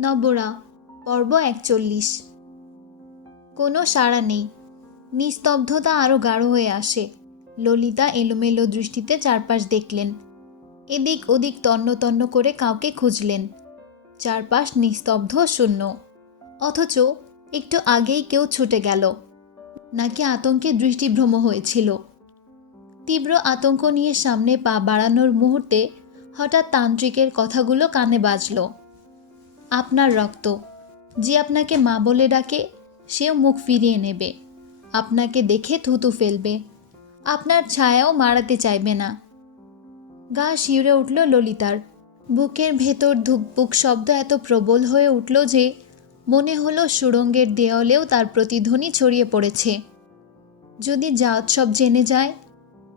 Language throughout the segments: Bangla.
নবরা, পর্ব একচল্লিশ। কোনো সাড়া নেই। নিস্তব্ধতা আরও গাঢ় হয়ে আসে। ললিতা এলোমেলো দৃষ্টিতে চারপাশ দেখলেন। এদিক ওদিক তন্ন তন্ন করে কাউকে খুঁজলেন। চারপাশ নিস্তব্ধ শূন্য। অথচ একটু আগেই কেউ ছুটে গেল। নাকি আতঙ্কে দৃষ্টিভ্রম হয়েছিল। তীব্র আতঙ্ক নিয়ে সামনে পা বাড়ানোর মুহূর্তে হঠাৎ তান্ত্রিকের কথাগুলো কানে বাজল। আপনার রক্ত। যে আপনাকে মা বলে ডাকে, সেও মুখ ফিরিয়ে নেবে। আপনাকে দেখে থুতু ফেলবে। আপনার ছায়াও মারাতে চাইবে না। গা শিউরে উঠল ললিতার। বুকের ভেতর ধুকপুক শব্দ এত প্রবল হয়ে উঠল যে, মনে হলো সুড়ঙ্গের দেওয়ালেও তার প্রতিধ্বনি ছড়িয়ে পড়েছে। যদি জাত সব জেনে যায়,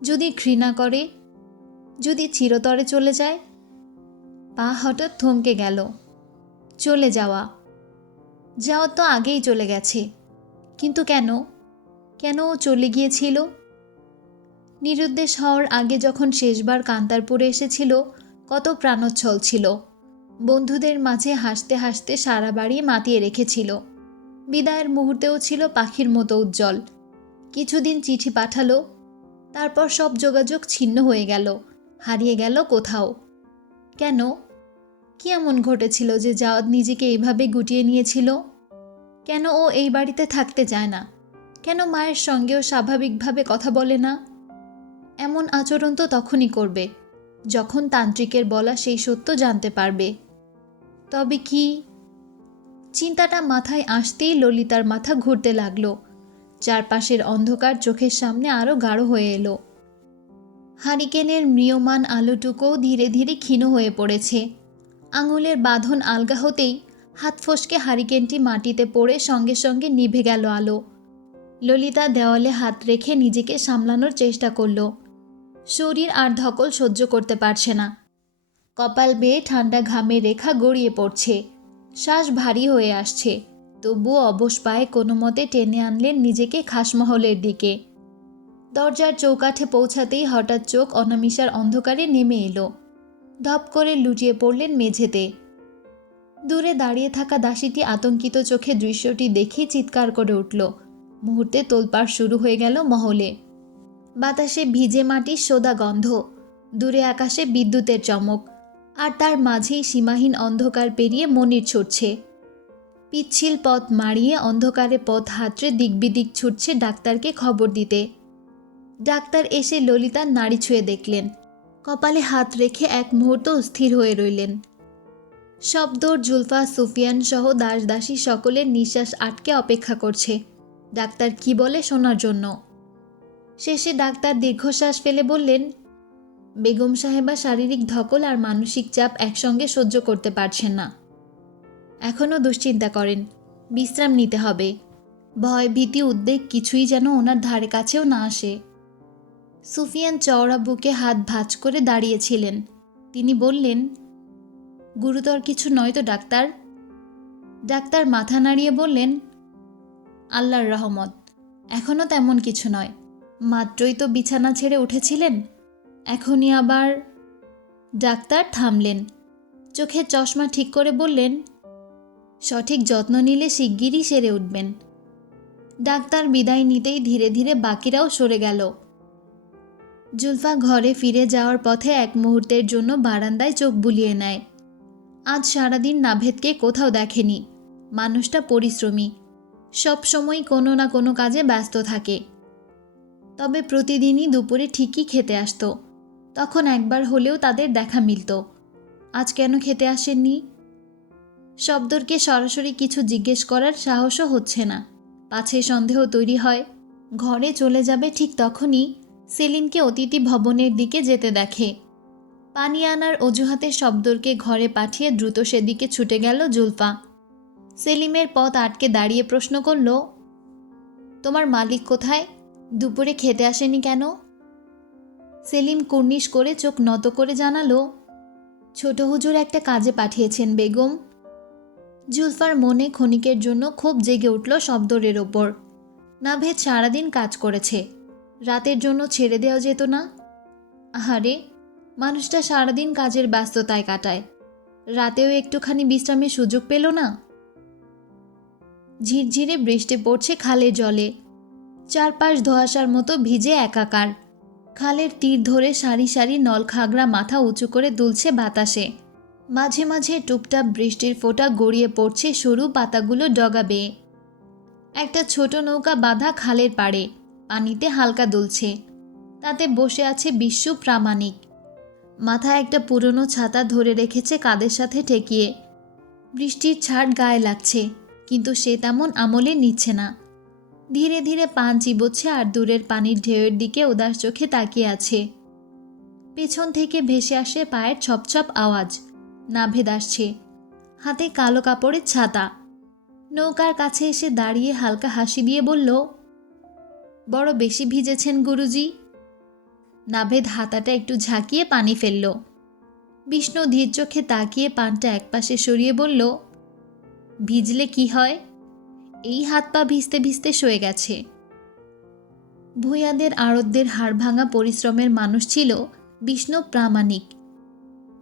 যদি ঘৃণা করে, যদি চিরতরে চলে যায়, পা হঠাৎ থমকে গেল। চলে যাওয়া। যাওয়া তো আগেই চলে গেছে। কিন্তু কেন? কেন চলে গিয়েছিল? নিরুদ্দেশ হওয়ার আগে যখন শেষবার কান্তারপুরে এসেছিল, কত প্রাণোচ্ছল ছিল। বন্ধুদের মাঝে হাসতে হাসতে সারা বাড়ি মাতিয়ে রেখেছিল। বিদায়ের মুহূর্তেও ছিল পাখির মতো উজ্জ্বল। কিছুদিন চিঠি পাঠালো, তারপর সব যোগাযোগ ছিন্ন হয়ে গেল, হারিয়ে গেল কোথাও। কেন? কি এমন ঘটেছিল যে জাওয়াদ নিজেকে এইভাবে গুটিয়ে নিয়েছিল? কেন ও এই বাড়িতে থাকতে চায় না? কেন মায়ের সঙ্গেও স্বাভাবিকভাবে কথা বলে না? এমন আচরণ তো তখনই করবে, যখন তান্ত্রিকের বলা সেই সত্য জানতে পারবে। তবে কি? চিন্তাটা মাথায় আসতেই ললিতার মাথা ঘুরতে লাগল। চারপাশের অন্ধকার চোখের সামনে আরও গাঢ় হয়ে এলো। হারিকেনের ম্রিয়মান আলোটুকুও ধীরে ধীরে ক্ষীণ হয়ে পড়েছে। আঙুলের বাঁধন আলগা হতেই হাত ফসকে হারিকেনটি মাটিতে পড়ে সঙ্গে সঙ্গে নিভে গেল আলো। ললিতা দেওয়ালে হাত রেখে নিজেকে সামলানোর চেষ্টা করল। শরীর আর ধকল সহ্য করতে পারছে না। কপাল বেয়ে ঠান্ডা ঘামে রেখা গড়িয়ে পড়ছে। শ্বাস ভারী হয়ে আসছে। তবুও অবশ পায়ে কোনো মতে টেনে আনলেন নিজেকে খাসমহলের দিকে। দরজার চৌকাঠে পৌঁছাতেই হঠাৎ চোখ অনামিশার অন্ধকারে নেমে এলো। ধপ করে লুটিয়ে পড়লেন মেঝেতে। দূরে দাঁড়িয়ে থাকা দাসীটি আতঙ্কিত চোখে দৃশ্যটি দেখে চিৎকার করে উঠল। মুহূর্তে তোলপাড় শুরু হয়ে গেল মহলে। বাতাসে ভিজে মাটির সোদা গন্ধ, দূরে আকাশে বিদ্যুতের চমক, আর তার মাঝেই সীমাহীন অন্ধকার পেরিয়ে মনির ছুটছে। পিচ্ছিল পথ মারিয়ে অন্ধকারে পথ হাতড়ে দিকবিদিক ছুটছে ডাক্তারকে খবর দিতে। ডাক্তার এসে ললিতার নাড়ি ছুঁয়ে দেখলেন। কপালে হাত রেখে এক মুহূর্ত স্থির হয়ে রইলেন। শব্দর জুলফা সুফিয়ান সহ দাস দাসী সকলের নিঃশ্বাস আটকে অপেক্ষা করছে। ডাক্তার কি বলে শোনার জন্য? শেষে ডাক্তার দীর্ঘশ্বাস ফেলে বললেন, বেগম সাহেবা শারীরিক ধকল আর মানসিক চাপ একসঙ্গে সহ্য করতে পারছেন না। এখনও দুশ্চিন্তা করেন, বিশ্রাম নিতে হবে। ভয়, ভীতি, উদ্বেগ কিছুই যেন ওনার ধারে কাছেও না আসে। সুফিয়ান চওড়া বুকে হাত ভাঁজ করে দাঁড়িয়েছিলেন। তিনি বললেন, গুরুতর কিছু নয় তো, ডাক্তার। ডাক্তার মাথা নাড়িয়ে বললেন, আল্লাহর রহমত এখনও তেমন কিছু নয়। মাত্রই তো বিছানা ছেড়ে উঠেছিলেন, এখনই আবার ডাক্তার থামলেন। চোখে চশমা ঠিক করে বললেন, সঠিক যত্ন নিলে শিগগিরই সেরে উঠবেন। ডাক্তার বিদায় নিতেই ধীরে ধীরে বাকিরাও সরে গেল। জুলফা ঘরে ফিরে যাওয়ার পথে এক মুহূর্তের জন্য বারান্দায় চোখ বুলিয়ে নেয়। আজ সারাদিন নাভেদকে কোথাও দেখেনি। মানুষটা পরিশ্রমী। সব সময় কোনো না কোনো কাজে ব্যস্ত থাকে। তবে প্রতিদিনই দুপুরে ঠিকই খেতে আসতো। তখন একবার হলেও তাদের দেখা মিলত। আজ কেন খেতে আসেননি? শব্দরকে সরাসরি কিছু জিজ্ঞেস করার সাহসও হচ্ছে না। পাছে সন্দেহ তৈরি হয়। ঘরে চলে যাবে ঠিক তখনই সেলিমকে অতিথি ভবনের দিকে যেতে দেখে। পানি আনার অজুহাতে শব্দরকে ঘরে পাঠিয়ে দ্রুত সেদিকে ছুটে গেল জুলফা। সেলিমের পথ আটকে দাঁড়িয়ে প্রশ্ন করল, তোমার মালিক কোথায়? দুপুরে খেতে আসেনি কেন? সেলিম কুর্নিশ করে চোখ নত করে জানালো, ছোট হুজুর একটা কাজে পাঠিয়েছেন বেগম। জুলফার মনে ক্ষণিকের জন্য খুব জেগে উঠল শব্দরের ওপর। নাভেদ সারাদিন কাজ করেছে। রাতের জন্য ছেড়ে দেওয়া যেত না? আহারে, মানুষটা সারাদিন কাজের ব্যস্ততায় কাটায়। রাতেও একটুখানি বিশ্রামের সুযোগ পেল না? ঝিরঝিরে বৃষ্টি পড়ছে খালের জলে। চারপাশ ধোঁয়াশার মতো ভিজে একাকার। খালের তীর ধরে সারি সারি নলখাগড়া মাথা উঁচু করে দুলছে বাতাসে। মাঝে মাঝে টুপটাপ বৃষ্টির ফোঁটা গড়িয়ে পড়ছে সরু পাতাগুলো ডগা বেয়ে। একটা ছোট নৌকা বাঁধা খালের পাড়ে। পানিতে হালকা দুলছে। তাতে বসে আছে বিশ্ব প্রামাণিক। মাথায় একটা পুরনো ছাতা ধরে রেখেছে কাদের সাথে ঠেকিয়ে। বৃষ্টির ছাট গায়ে লাগছে, কিন্তু সে তেমন আমলে নিচ্ছে না। ধীরে ধীরে পান চিবোচ্ছে আর দূরের পানির ঢেউয়ের দিকে উদাস চোখে তাকিয়ে আছে। পেছন থেকে ভেসে আসে পায়ের ছপছপ আওয়াজ। নাভেদ আসছে। হাতে কালো কাপড়ের ছাতা। নৌকার কাছে এসে দাঁড়িয়ে হালকা হাসি দিয়ে বলল বড় বেশি ভিজেছেন গুরুজি? নাভেদ হাতাটা একটু ঝাঁকিয়ে পানি ফেলল। বিষ্ণু ধীর চোখে তাকিয়ে পানটা একপাশে সরিয়ে বলল, ভিজলে কি হয়? এই হাত পা ভিজতে ভিজতে সয়ে গেছে। ভূয়াদের আড়তদের হাড় ভাঙা পরিশ্রমের মানুষ ছিল বিষ্ণু প্রামাণিক।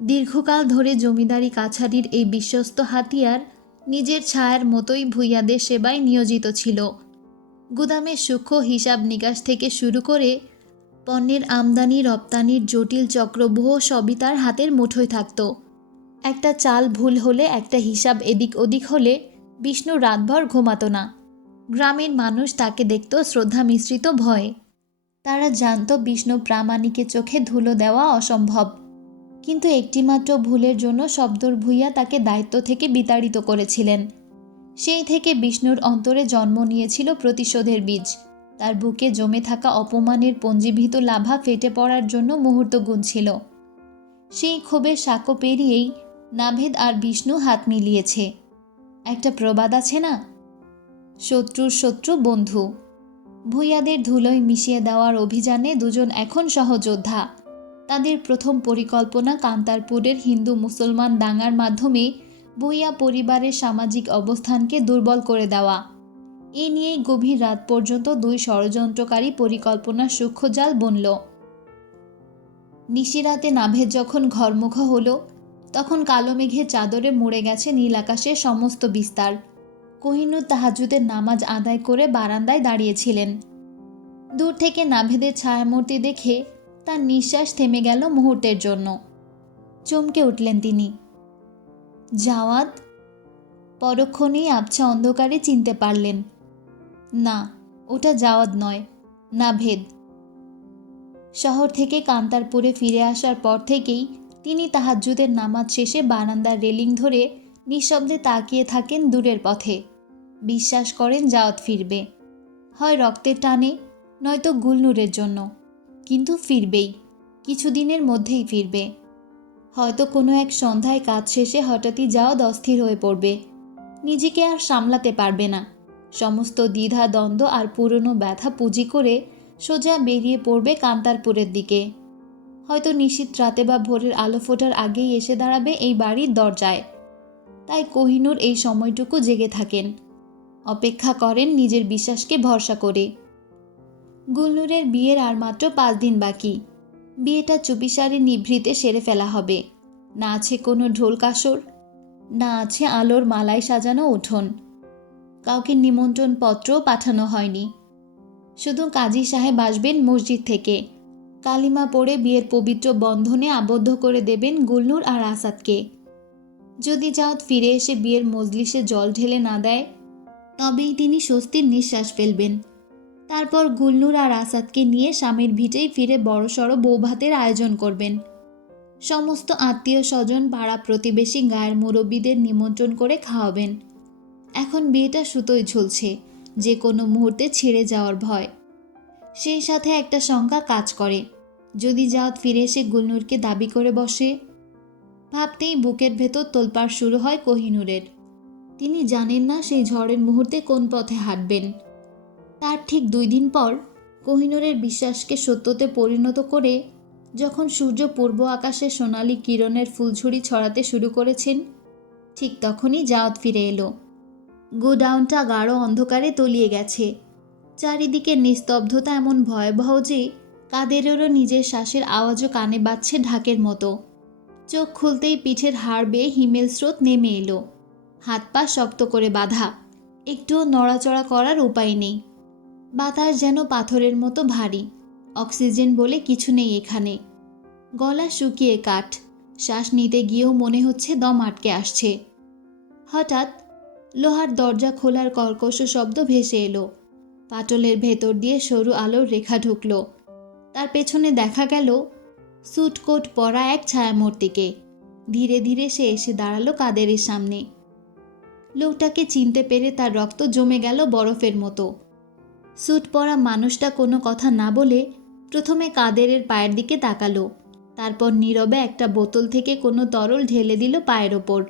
দীর্ঘকাল ধরে জমিদারি কাছারির এই বিশ্বস্ত হাতিয়ার নিজের ছায়ার মতোই ভূয়াদের সেবায় নিয়োজিত ছিল। গুদামের সূক্ষ্ম হিসাব নিকাশ থেকে শুরু করে পণ্যের আমদানি রপ্তানির জটিল চক্রব্যূহ সবই তার হাতের মুঠোয় থাকত। একটা চাল ভুল হলে একটা হিসাব এদিক ওদিক হলে বিষ্ণু রাতভর ঘুমাতো না। গ্রামের মানুষ তাকে দেখত শ্রদ্ধা মিশ্রিত ভয়ে। তারা জানত বিষ্ণু প্রামাণিকের চোখে ধুলো দেওয়া অসম্ভব। কিন্তু একটিমাত্র ভুলের জন্য শব্দর ভূঁইয়া তাকে দায়িত্ব থেকে বিতাড়িত করেছিলেন। সেই থেকে বিষ্ণুর অন্তরে জন্ম নিয়েছিল প্রতিশোধের বীজ। তার বুকে জমে থাকা অপমানের পঞ্জীভূত লাভা ফেটে পড়ার জন্য মুহূর্ত গুনছিল সেই ক্ষোভের সাঁকো পেরিয়েই নাভেদ আর বিষ্ণু হাত মিলিয়েছে। একটা প্রবাদ আছে না? শত্রুর শত্রু বন্ধু। ভূয়াদের ধুলোয় মিশিয়ে দেওয়ার অভিযানে দুজন এখন সহযোদ্ধা। তাদের প্রথম পরিকল্পনা কান্তারপুরের হিন্দু মুসলমান দাঙ্গার মাধ্যমে ভূঁইয়া পরিবারের সামাজিক অবস্থানকে দুর্বল করে দেওয়া। এ নিয়েই গভীর রাত পর্যন্ত দুই ষড়যন্ত্রকারী পরিকল্পনার সূক্ষ্মজাল বনল। নিশিরাতে নাভেদ যখন ঘরমুখ হলো, তখন কালো মেঘের চাদরে মুড়ে গেছে নীল আকাশের সমস্ত বিস্তার। কোহিনুর তাহাজুদের নামাজ আদায় করে বারান্দায় দাঁড়িয়েছিলেন। দূর থেকে নাভেদের ছায়ামূর্তি দেখে তার নিঃশ্বাস থেমে গেল মুহূর্তের জন্য। চমকে উঠলেন তিনি। জাওয়াত পরক্ষণেই আবছা অন্ধকারে চিনতে পারলেন, না, ওটা জাওয়াত নয়, না ভেদ। শহর থেকে কান্তারপুরে ফিরে আসার পর থেকেই তিনি তাহাজ্জুদের নামাজ শেষে বারান্দার রেলিং ধরে নিঃশব্দে তাকিয়ে থাকেন দূরের পথে। বিশ্বাস করেন জাওয়াত ফিরবে। হয় রক্তের টানে, নয়তো গুলনুরের জন্য। কিন্তু ফিরবেই, কিছুদিনের মধ্যেই ফিরবে। হয়তো কোনো এক সন্ধ্যায় কাজ শেষে হঠাৎই যাওয়াত অস্থির হয়ে পড়বে। নিজেকে আর সামলাতে পারবে না। সমস্ত দ্বিধা, দ্বন্দ্ব আর পুরনো ব্যথা পুঁজি করে সোজা বেরিয়ে পড়বে কান্তারপুরের দিকে। হয়তো নিশীত রাতে বা ভোরের আলো ফোটার আগেই এসে দাঁড়াবে এই বাড়ির দরজায়। তাই কোহিনুর এই সময়টুকু জেগে থাকেন। অপেক্ষা করেন নিজের বিশ্বাসকে ভরসা করে। গুলনুরের বিয়ের আর মাত্র পাঁচ দিন বাকি। বিয়েটা চুপিসারে নিভৃতে সেরে ফেলা হবে। না আছে কোনো ঢোল কাসর, না আছে আলোর মালায় সাজানো উঠোন। কাউকে নিমন্ত্রণ পত্রও পাঠানো হয়নি। শুধু কাজী সাহেব আসবেন মসজিদ থেকে। কালিমা পড়ে বিয়ের পবিত্র বন্ধনে আবদ্ধ করে দেবেন গুলনুর আর আসাদকে। যদি জাওয়াত ফিরে এসে বিয়ের মজলিসে জল ঢেলে না দেয়, তবেই তিনি স্বস্তির নিঃশ্বাস ফেলবেন। তারপর গুল্লুর আর আসাদকে নিয়ে স্বামীর ভিটেই ফিরে বড়সড় বৌভাতের আয়োজন করবেন। সমস্ত আত্মীয় স্বজন পাড়া প্রতিবেশী গায়ের মুরব্বীদের নিমন্ত্রণ করে খাওয়াবেন। এখন বিয়েটা সুতোয় ঝুলছে, যে কোনো মুহূর্তে ছিঁড়ে যাওয়ার ভয়। সেই সাথে একটা শঙ্কা কাজ করে, যদি জাওয়াত ফিরে এসে গুলনুরকে দাবি করে বসে? ভাবতেই বুকের ভেতর তোলপাড় শুরু হয় কোহিনুরের। তিনি জানেন না সেই ঝড়ের মুহূর্তে কোন পথে হাঁটবেন। তার ঠিক দুই দিন পর কোহিনুরের বিশ্বাসকে সত্যতে পরিণত করে যখন সূর্য পূর্ব আকাশে সোনালি কিরণের ফুলঝুরি ছড়াতে শুরু করেছেন, ঠিক তখনই জাওয়াত ফিরে এলো। গোডাউনটা গাঢ় অন্ধকারে তলিয়ে গেছে। চারিদিকে নিস্তব্ধতা এমন ভয়াবহ যে কাদেরেরও নিজের শ্বাসের আওয়াজও কানে বাজছে ঢাকের মতো। চোখ খুলতেই পিঠের হাড় বেয়ে হিমেল স্রোত নেমে এলো। হাত পা শক্ত করে বাঁধা। একটুও নড়াচড়া করার উপায় নেই। বাতাস যেন পাথরের মতো ভারী। অক্সিজেন বলে কিছু নেই এখানে। গলা শুকিয়ে কাঠ। শ্বাস নিতে গিয়েও মনে হচ্ছে দম আটকে আসছে। হঠাৎ লোহার দরজা খোলার কর্কশ শব্দ ভেসে এলো। পাটলের ভেতর দিয়ে সরু আলোর রেখা ঢুকলো। তার পেছনে দেখা গেল স্যুট কোট পরা এক ছায়ামূর্তিকে। ধীরে ধীরে সে এসে দাঁড়াল কাদেরের সামনে। লোকটাকে চিনতে পেরে তার রক্ত জমে গেল বরফের মতো। স্যুট পরা মানুষটা কোনো কথা না বলে প্রথমে কাদেরের পায়ের দিকে তাকালো। তারপর নীরবে একটা বোতল থেকে কোনো তরল ঢেলে দিল পায়ের ওপর।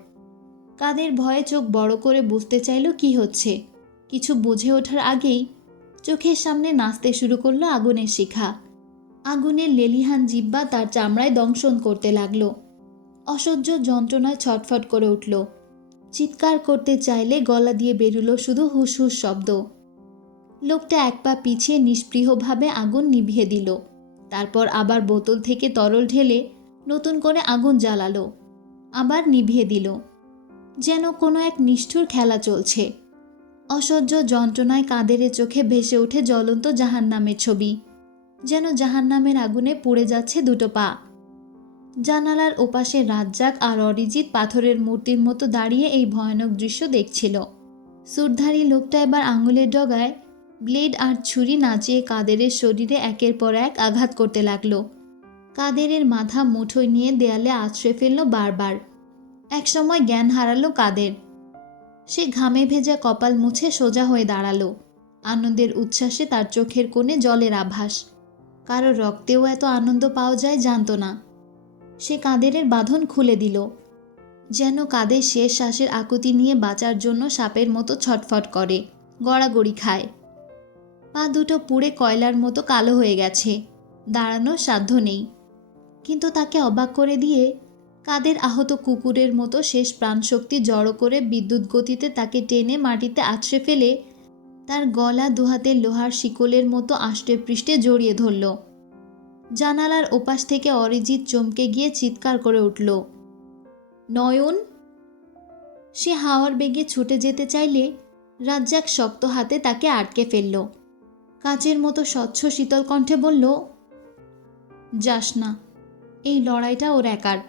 কাদের ভয়ে চোখ বড় করে বুঝতে চাইল কি হচ্ছে। কিছু বুঝে ওঠার আগেই চোখের সামনে নাচতে শুরু করল আগুনের শিখা। আগুনের লেলিহান জিব্বা তার চামড়ায় দংশন করতে লাগল। অসহ্য যন্ত্রণায় ছটফট করে উঠল। চিৎকার করতে চাইলে গলা দিয়ে বেরুলো শুধু হুস হুস শব্দ। লোকটা এক পা পিছিয়ে নিষ্পৃহভাবে আগুন নিভিয়ে দিল। তারপর আবার বোতল থেকে তরল ঢেলে নতুন করে আগুন জ্বালালো। আবার নিভিয়ে দিল। যেন কোনো এক নিষ্ঠুর খেলা চলছে। অসহ্য যন্ত্রণায় কাদেরের চোখে ভেসে ওঠে জ্বলন্ত জাহান্নামের ছবি। যেন জাহান্নামের আগুনে পুড়ে যাচ্ছে দুটো পা। জানালার ওপাশে রাজ্জাক আর অরিজিৎ পাথরের মূর্তির মতো দাঁড়িয়ে এই ভয়ানক দৃশ্য দেখছিল। সুরধারী লোকটা এবার আঙুলের ডগায় ব্লেড আর ছুরি নাচিয়ে কাদেরের শরীরে একের পর এক আঘাত করতে লাগল। কাদেরের মাথা মুঠোয় নিয়ে দেয়ালে আছড়ে ফেলল বারবার। একসময় জ্ঞান হারালো কাদের। সে ঘামে ভেজা কপাল মুছে সোজা হয়ে দাঁড়াল। আনন্দের উচ্ছ্বাসে তার চোখের কোণে জলের আভাস। কারও রক্তেও এত আনন্দ পাওয়া যায় জানত না। সে কাদেরের বাঁধন খুলে দিল। যেন কাদের শেষ শ্বাসের আকুতি নিয়ে বাঁচার জন্য সাপের মতো ছটফট করে, গড়াগড়ি খায়। পা দুটো পুড়ে কয়লার মতো কালো হয়ে গেছে। দাঁড়ানোর সাধ্য নেই। কিন্তু তাকে অবাক করে দিয়ে কাদের আহত কুকুরের মতো শেষ প্রাণশক্তি জড়ো করে বিদ্যুৎ গতিতে তাকে টেনে মাটিতে আছড়ে ফেলে তার গলা দুহাতে লোহার শিকলের মতো আষ্টে পৃষ্ঠে জড়িয়ে ধরল। জানালার ওপাশ থেকে অরিজিৎ চমকে গিয়ে চিৎকার করে উঠল, নয়ন? সে হাওয়ার বেগে ছুটে যেতে চাইলে রাজ্জাক শক্ত হাতে তাকে আটকে ফেলল। কাচের মতো স্বচ্ছ শীতল কণ্ঠে বলল যাস না এই লড়াইটা ওর একার।